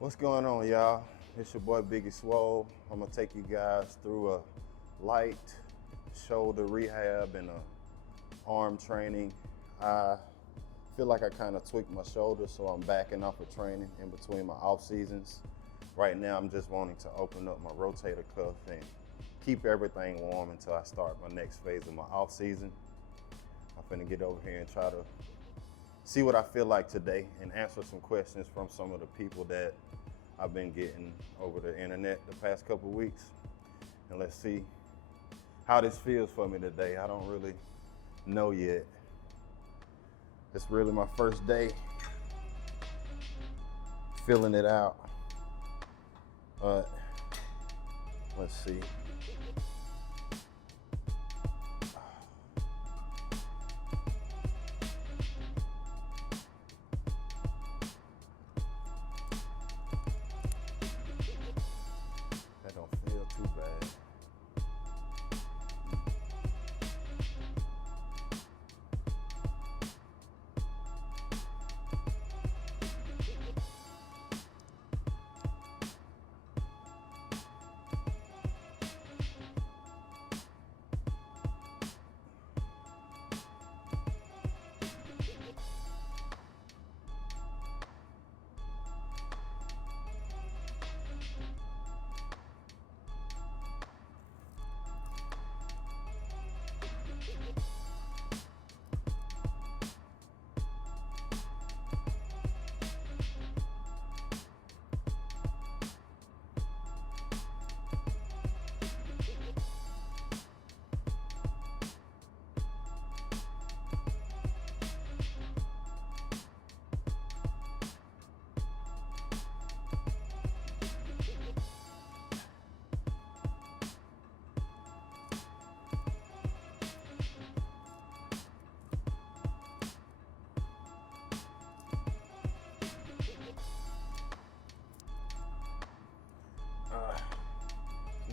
What's going on, y'all? It's your boy BIG-E-SWOLE. I'm gonna take you guys through a light shoulder rehab and a arm training. I feel like I kind of tweaked my shoulder, so I'm backing off of training in between my off seasons. Right now, I'm just wanting to open up my rotator cuff and keep everything warm until I start my next phase of my off season. I'm finna get over here and try to see what I feel like today and answer some questions from some of the people that I've been getting over the internet the past couple weeks. And let's see how this feels for me today. I don't really know yet. It's really my first day filling it out. But let's see. That don't feel too bad.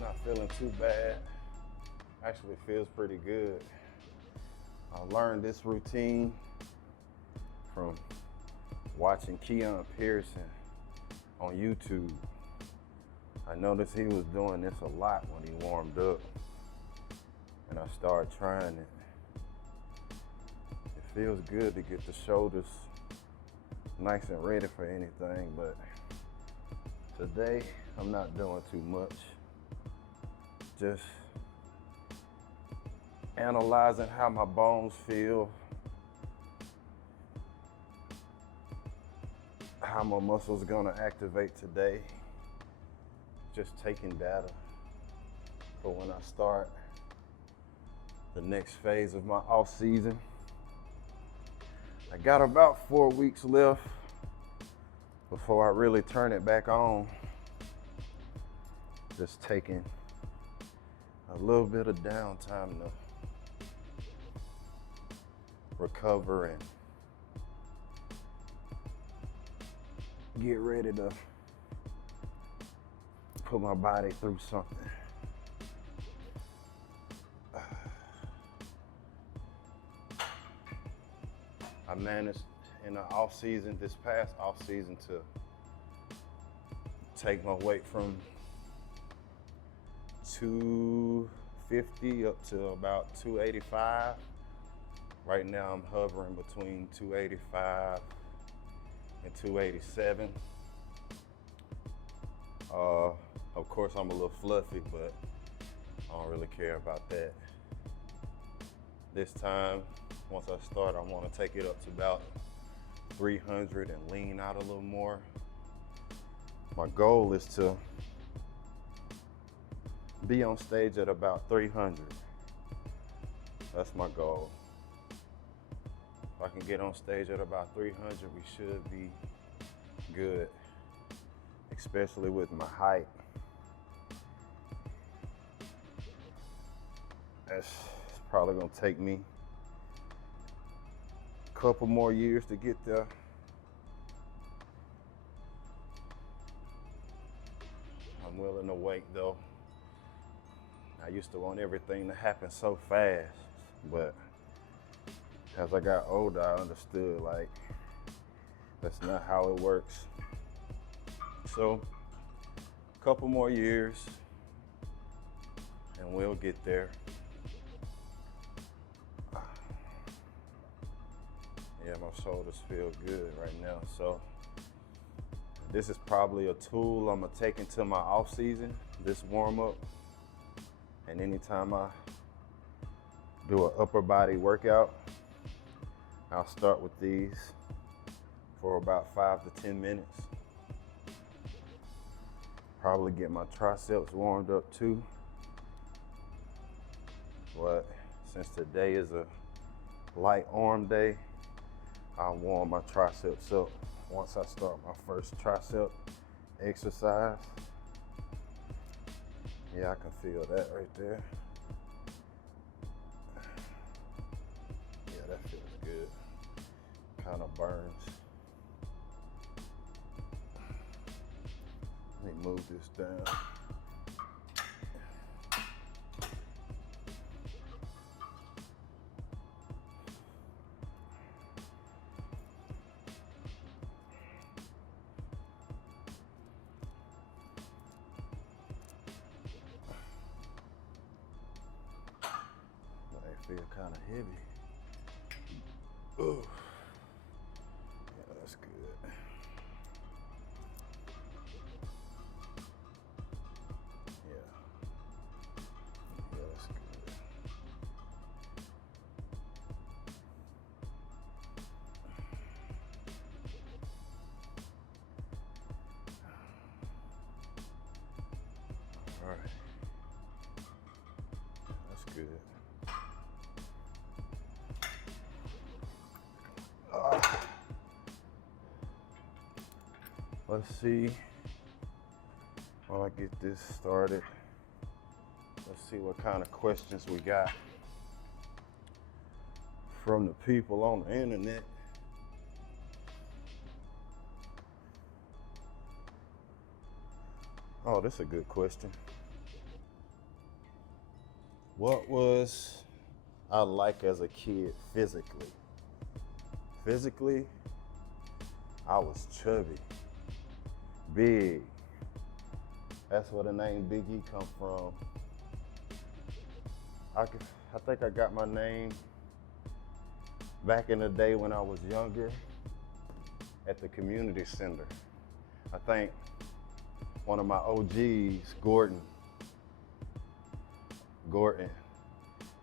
Not feeling too bad. Actually feels pretty good. I learned this routine from watching Keon Pearson on YouTube. I noticed he was doing this a lot when he warmed up, and I started trying it. It feels good to get the shoulders nice and ready for anything, but today I'm not doing too much. Just analyzing how my bones feel, how my muscles gonna activate today. Just taking data for when I start the next phase of my off season. I got about 4 weeks left before I really turn it back on. Just taking a little bit of downtime to recover and get ready to put my body through something. I managed in the off season, this past off season, to take my weight from 250 up to about 285. Right now I'm hovering between 285 and 287. Of course I'm a little fluffy, but I don't really care about that. This time, once I start, I want to take it up to about 300 and lean out a little more. My goal is to be on stage at about 300. That's my goal. If I can get on stage at about 300, we should be good, especially with my height. It's probably gonna take me a couple more years to get there. I'm willing to wait though. I used to want everything to happen so fast, but as I got older, I understood like that's not how it works. So a couple more years and we'll get there. Yeah, my shoulders feel good right now. So this is probably a tool I'm gonna take into my off season, this warm up. And anytime I do an upper body workout, I'll start with these for about 5 to 10 minutes. Probably get my triceps warmed up too. But since today is a light arm day, I'll warm my triceps up once I start my first tricep exercise. Yeah, I can feel that right there. Yeah, that feels good. Kind of burns. Let me move this down. Feel kind of heavy. Ooh. Yeah, that's good. Yeah. Yeah, that's good. All right. That's good. Let's see, while I get this started, let's see what kind of questions we got from the people on the internet. Oh, this is a good question. What was I like as a kid physically? Physically, I was chubby. Big. That's where the name Big-E come from. I think I got my name back in the day when I was younger at the community center. I think one of my OGs, Gordon.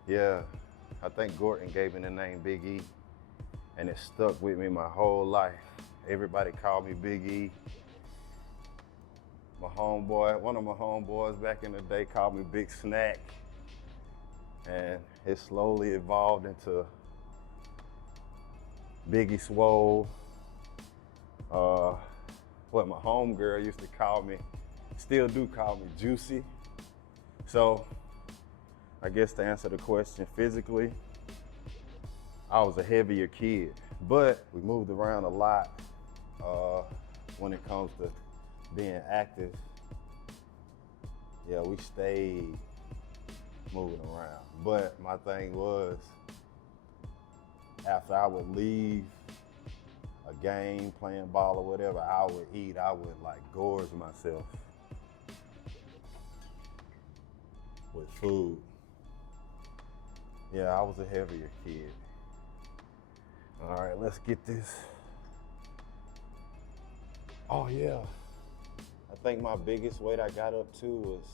Yeah, I think Gordon gave me the name Big-E, and it stuck with me my whole life. Everybody called me Big-E. One of my homeboys back in the day called me Big Snack. And it slowly evolved into BIGE-SWOLE. What my homegirl used to call me, still do call me Juicy. So I guess to answer the question, physically, I was a heavier kid, but we moved around a lot when it comes to being active. Yeah, we stayed moving around. But my thing was, after I would leave a game, playing ball or whatever, I would eat. I would like gorge myself with food. Yeah, I was a heavier kid. All right, let's get this. Oh yeah. I think my biggest weight I got up to was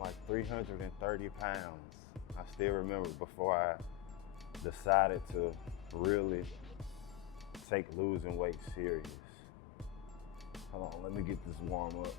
like 330 pounds. I still remember before I decided to really take losing weight serious. Hold on, let me get this warm up.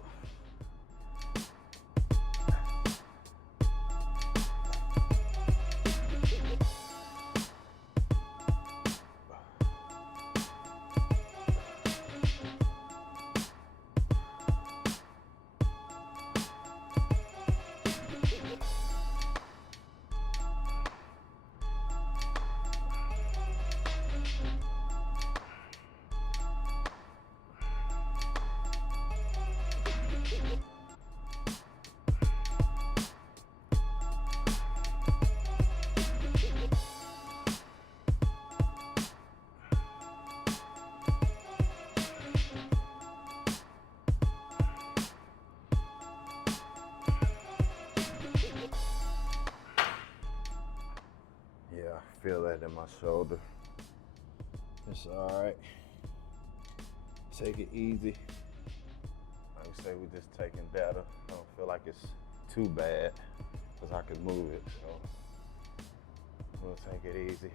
feel that in my shoulder. It's all right. Take it easy. Like we say, we're just taking data. I don't feel like it's too bad because I can move it. So we'll take it easy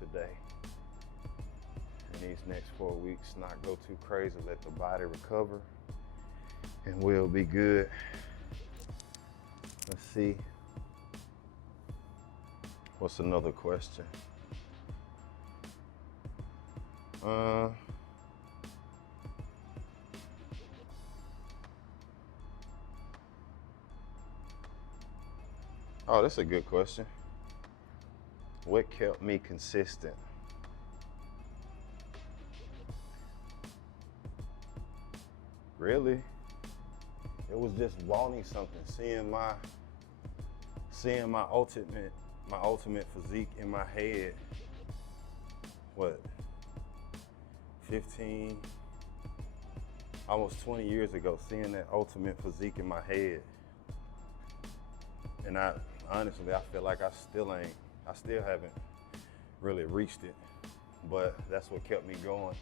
today. In these next 4 weeks, not go too crazy, let the body recover, and we'll be good. Let's see. What's another question? Oh, that's a good question. What kept me consistent? Really? It was just wanting something, seeing my ultimate physique in my head. What? 15, almost 20 years ago, seeing that ultimate physique in my head. And honestly, I feel like I still haven't really reached it, but that's what kept me going.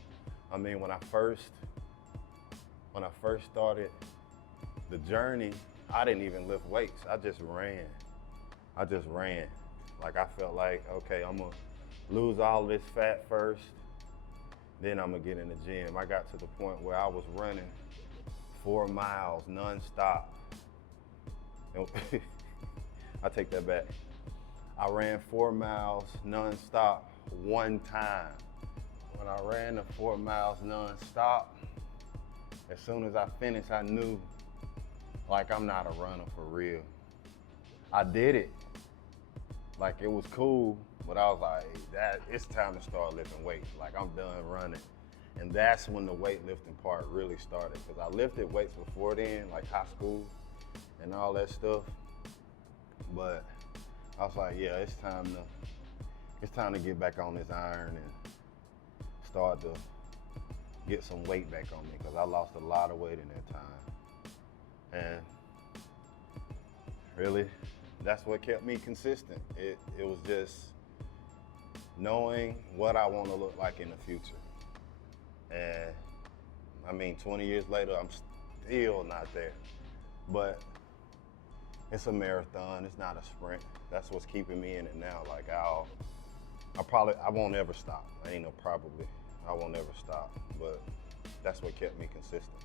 I mean, when I first started the journey, I didn't even lift weights. I just ran. Like, I felt like, okay, I'm gonna lose all this fat first, then I'm gonna get in the gym. I got to the point where I was running 4 miles nonstop. I take that back. I ran 4 miles nonstop one time. When I ran the 4 miles nonstop, as soon as I finished, I knew, like, I'm not a runner for real. I did it. Like, it was cool, but I was like, it's time to start lifting weights. Like, I'm done running. And that's when the weightlifting part really started, because I lifted weights before then, like high school and all that stuff. But I was like, yeah, it's time to get back on this iron and start to get some weight back on me, because I lost a lot of weight in that time. And really, that's what kept me consistent. It was just knowing what I want to look like in the future. And I mean, 20 years later, I'm still not there. But it's a marathon, it's not a sprint. That's what's keeping me in it now. Like, I won't ever stop. Ain't no probably. I won't ever stop. But that's what kept me consistent.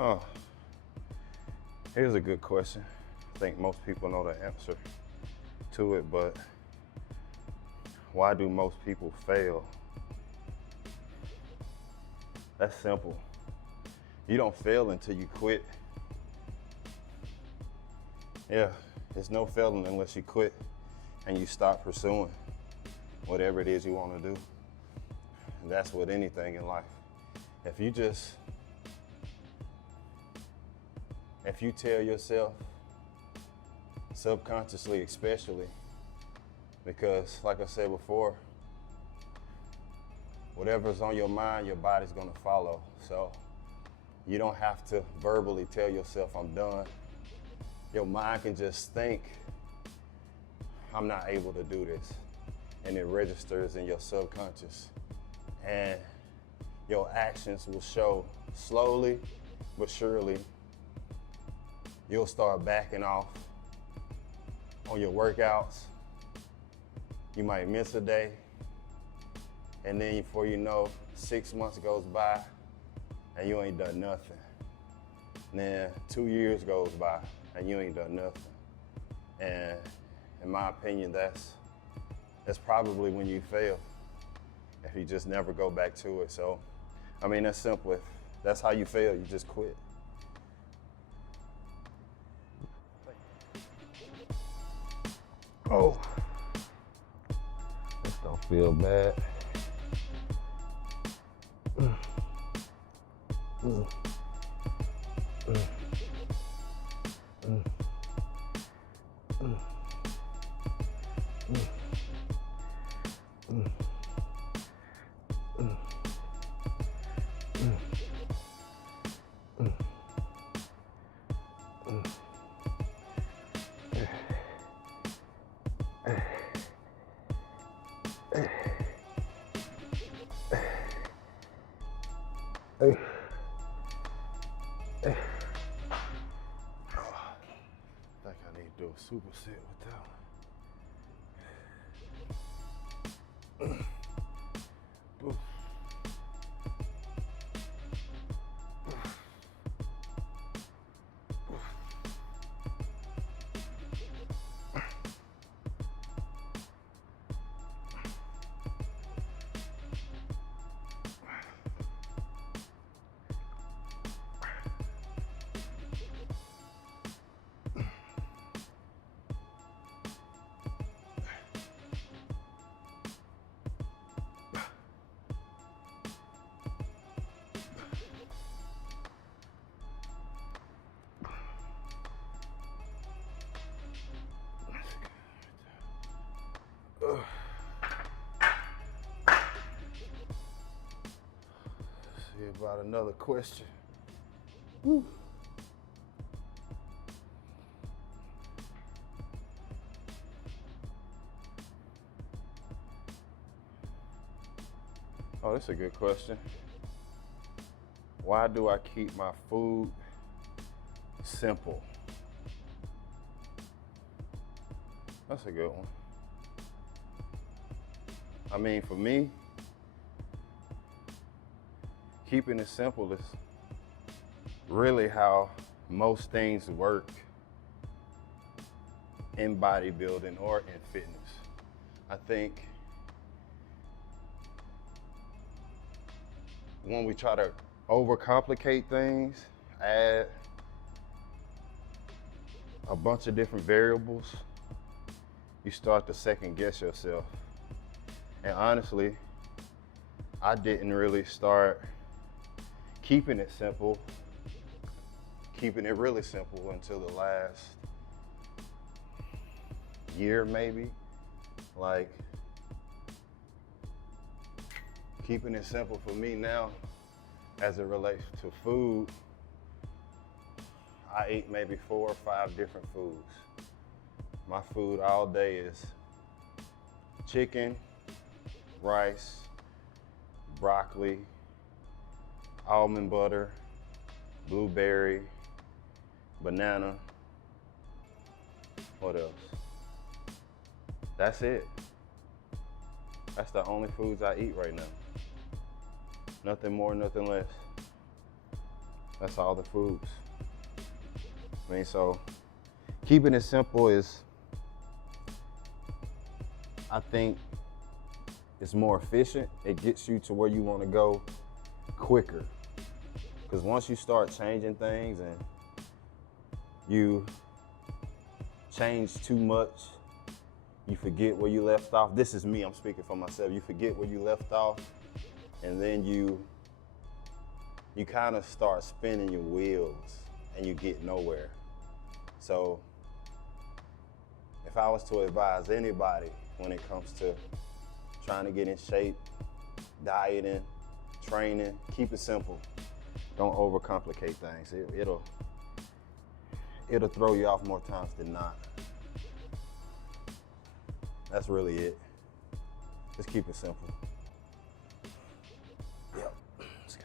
Oh, here's a good question. I think most people know the answer to it, but why do most people fail? That's simple. You don't fail until you quit. Yeah, there's no failing unless you quit and you stop pursuing whatever it is you want to do. And that's with anything in life. If you tell yourself, subconsciously especially, because like I said before, whatever's on your mind, your body's gonna follow. So you don't have to verbally tell yourself, I'm done. Your mind can just think, I'm not able to do this. And it registers in your subconscious. And your actions will show slowly but surely. You'll start backing off on your workouts. You might miss a day. And then before you know, 6 months goes by and you ain't done nothing. And then 2 years goes by and you ain't done nothing. And in my opinion, that's that's probably when you fail, if you just never go back to it. So, I mean, that's simple. If that's how you fail, you just quit. Oh, this don't feel bad. I think I need to do a superset with that one. Oof. See about another question. Woo. Oh, that's a good question. Why do I keep my food simple? That's a good one. I mean, for me, keeping it simple is really how most things work in bodybuilding or in fitness. I think when we try to overcomplicate things, add a bunch of different variables, you start to second guess yourself. And honestly, I didn't really start keeping it simple, keeping it really simple until the last year maybe. Like, keeping it simple for me now, as it relates to food, I eat maybe 4 or 5 different foods. My food all day is chicken, rice, broccoli, almond butter, blueberry, banana. What else? That's it. That's the only foods I eat right now. Nothing more, nothing less. That's all the foods. I mean, so keeping it simple is, I think, it's more efficient. It gets you to where you want to go quicker. Because once you start changing things and you change too much, you forget where you left off. This is me, I'm speaking for myself. You forget where you left off, and then you kind of start spinning your wheels and you get nowhere. So if I was to advise anybody when it comes to trying to get in shape, dieting, training, keep it simple. Don't overcomplicate things. It'll throw you off more times than not. That's really it. Just keep it simple. Yep, let's go.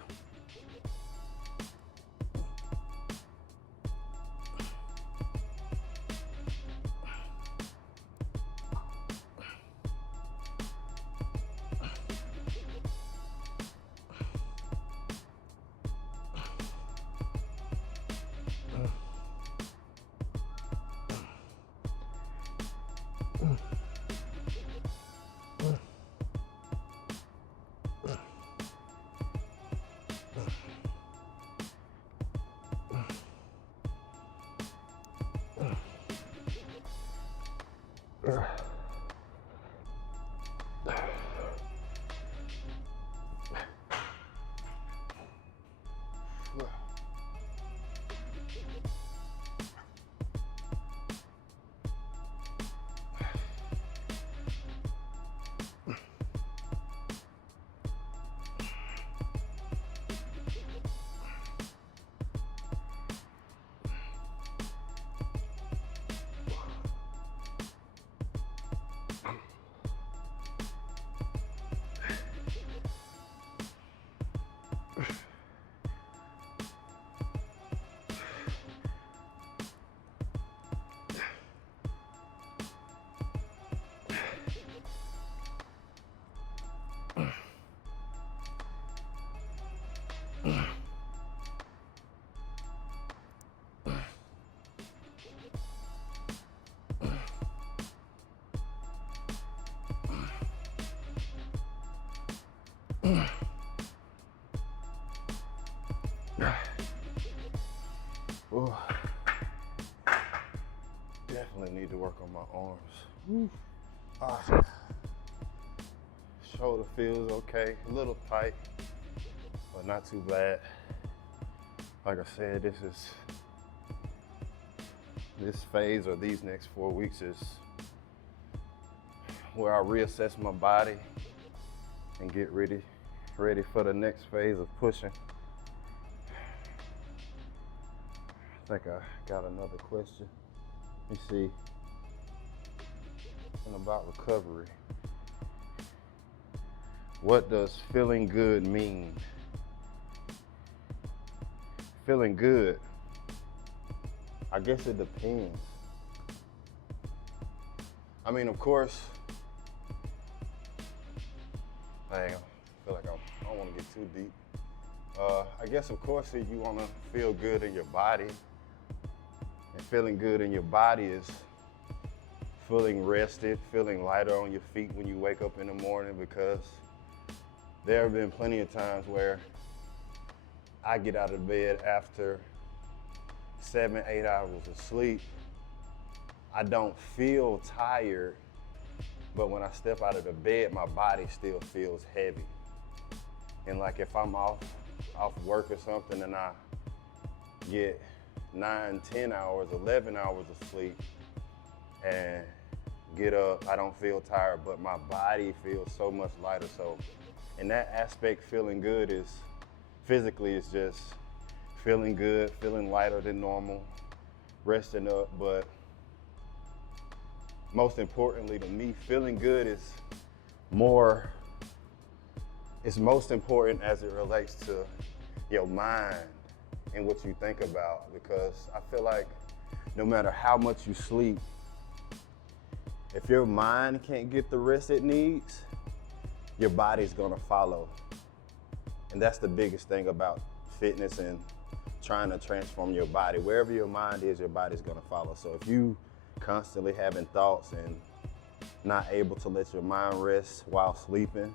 Ooh. Definitely need to work on my arms. Shoulder feels okay, a little tight, but not too bad. Like I said, this phase or these next 4 weeks is where I reassess my body and get ready for the next phase of pushing. I think I got another question. Let me see. And about recovery. What does feeling good mean? Feeling good, I guess it depends. I mean, of course, I feel like I don't want to get too deep. I guess, of course, if you want to feel good in your body, and feeling good in your body is feeling rested, feeling lighter on your feet when you wake up in the morning, because there have been plenty of times where I get out of bed after 7-8 hours of sleep. I don't feel tired, but when I step out of the bed, my body still feels heavy. And like if I'm off work or something and I get 9, 10 hours, 11 hours of sleep and get up, I don't feel tired, but my body feels so much lighter. So in that aspect, feeling good is physically, it's just feeling good, feeling lighter than normal, resting up. But most importantly to me, feeling good is it's most important as it relates to your mind and what you think about, because I feel like no matter how much you sleep, if your mind can't get the rest it needs, your body's gonna follow. And that's the biggest thing about fitness and trying to transform your body. Wherever your mind is, your body's gonna follow. So if you constantly having thoughts and not able to let your mind rest while sleeping,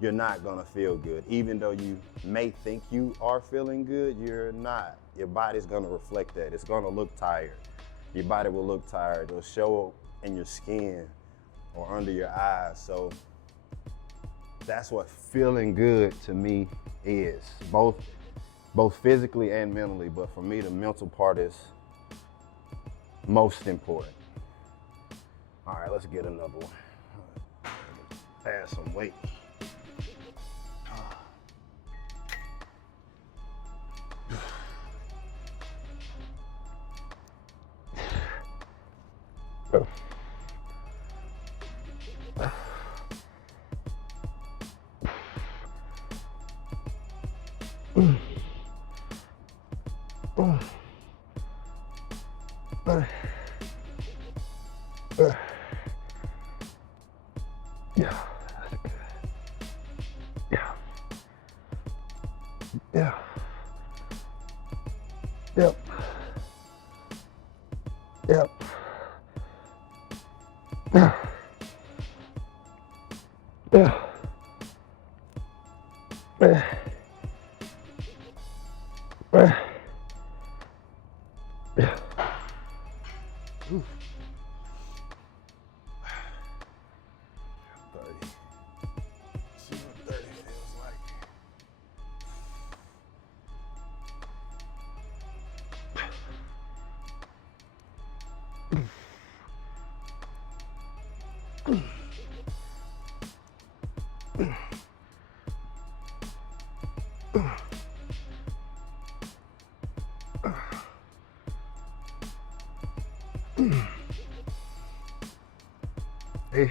you're not gonna feel good. Even though you may think you are feeling good, you're not. Your body's gonna reflect that. It's gonna look tired. Your body will look tired. It'll show in your skin or under your eyes. So that's what feeling good to me is, both physically and mentally. But for me, the mental part is most important. All right, let's get another one. Add some weight. Yeah, that's good. Yeah. Yeah. Yep. Yep. Yeah. Yeah. Yeah. Yeah. Ooh. 30. See what 30 feels like. Hey.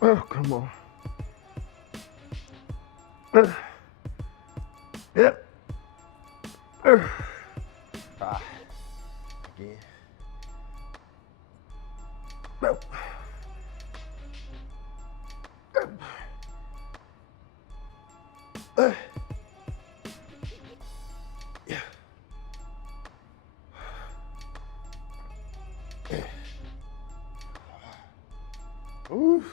Oh, come on. Yep. Again. No. Yeah. Ooh.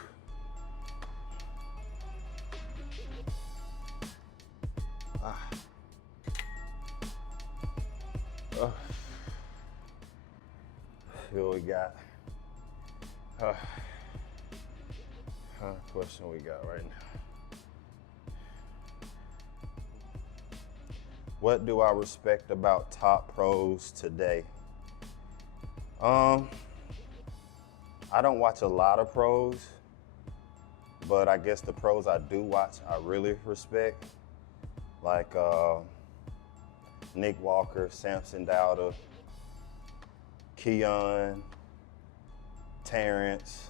Here we got. Question we got right now. What do I respect about top pros today? I don't watch a lot of pros, but I guess the pros I do watch, I really respect. Like Nick Walker, Samson Dowder, Keon, Terrence,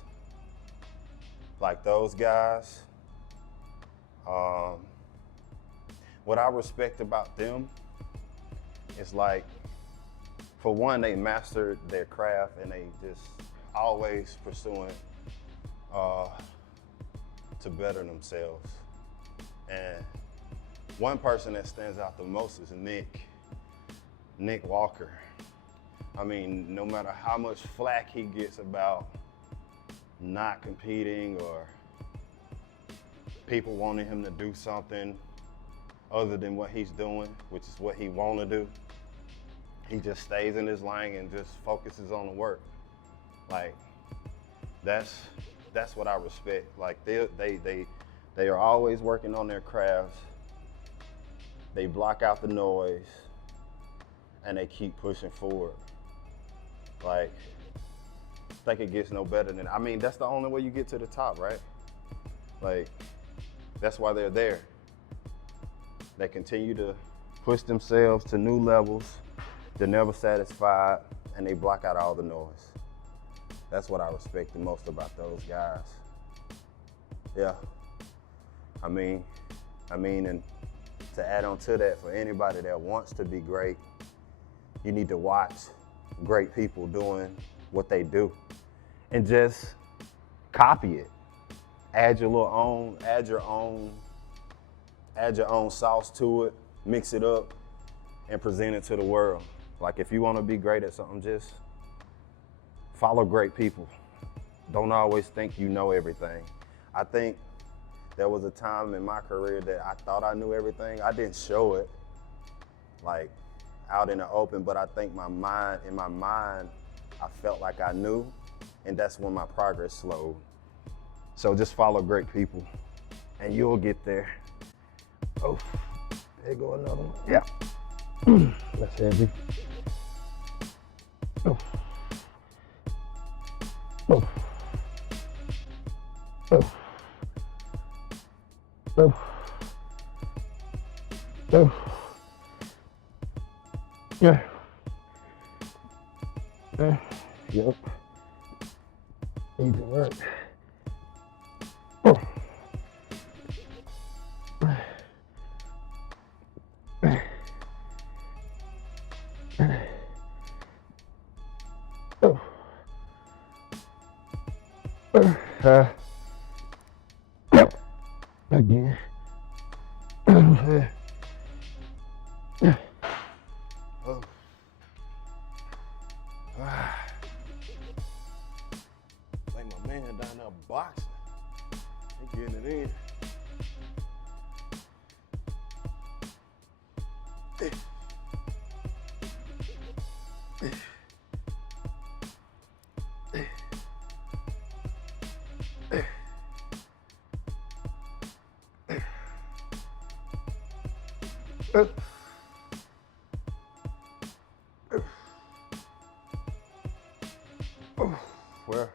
like those guys. What I respect about them is, like, for one, they mastered their craft and they just always pursuing to better themselves. And one person that stands out the most is Nick Walker. I mean, no matter how much flack he gets about not competing or people wanting him to do something other than what he's doing, which is what he want to do, he just stays in his lane and just focuses on the work. Like, that's what I respect. Like, they are always working on their crafts. They block out the noise and they keep pushing forward. Like, I think it gets no better than, I mean, that's the only way you get to the top, right? Like, that's why they're there. They continue to push themselves to new levels. They're never satisfied, and they block out all the noise. That's what I respect the most about those guys. Yeah. I mean, and to add on to that, for anybody that wants to be great, you need to watch great people doing what they do and just copy it. Add your own sauce to it, mix it up, and present it to the world. Like, if you want to be great at something, just follow great people. Don't always think you know everything. I think there was a time in my career that I thought I knew everything. I didn't show it, like, out in the open, but I think in my mind, I felt like I knew, and that's when my progress slowed. So just follow great people, and you'll get there. Oh, there go another one. Yeah. That's heavy. Oh. Oh. Oh. Oh. Oh. Yeah. Yep. Need to work. Oh. Yep. Again. Oh. Like my man down there boxing. He getting it in. Where?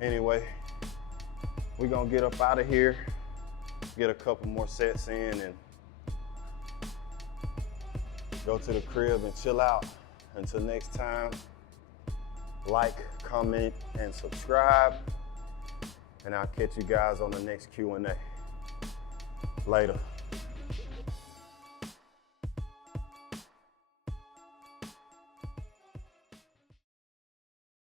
Anyway, we're gonna get up out of here, get a couple more sets in, and go to the crib and chill out. Until next time, like, comment, and subscribe. And I'll catch you guys on the next Q&A. Later.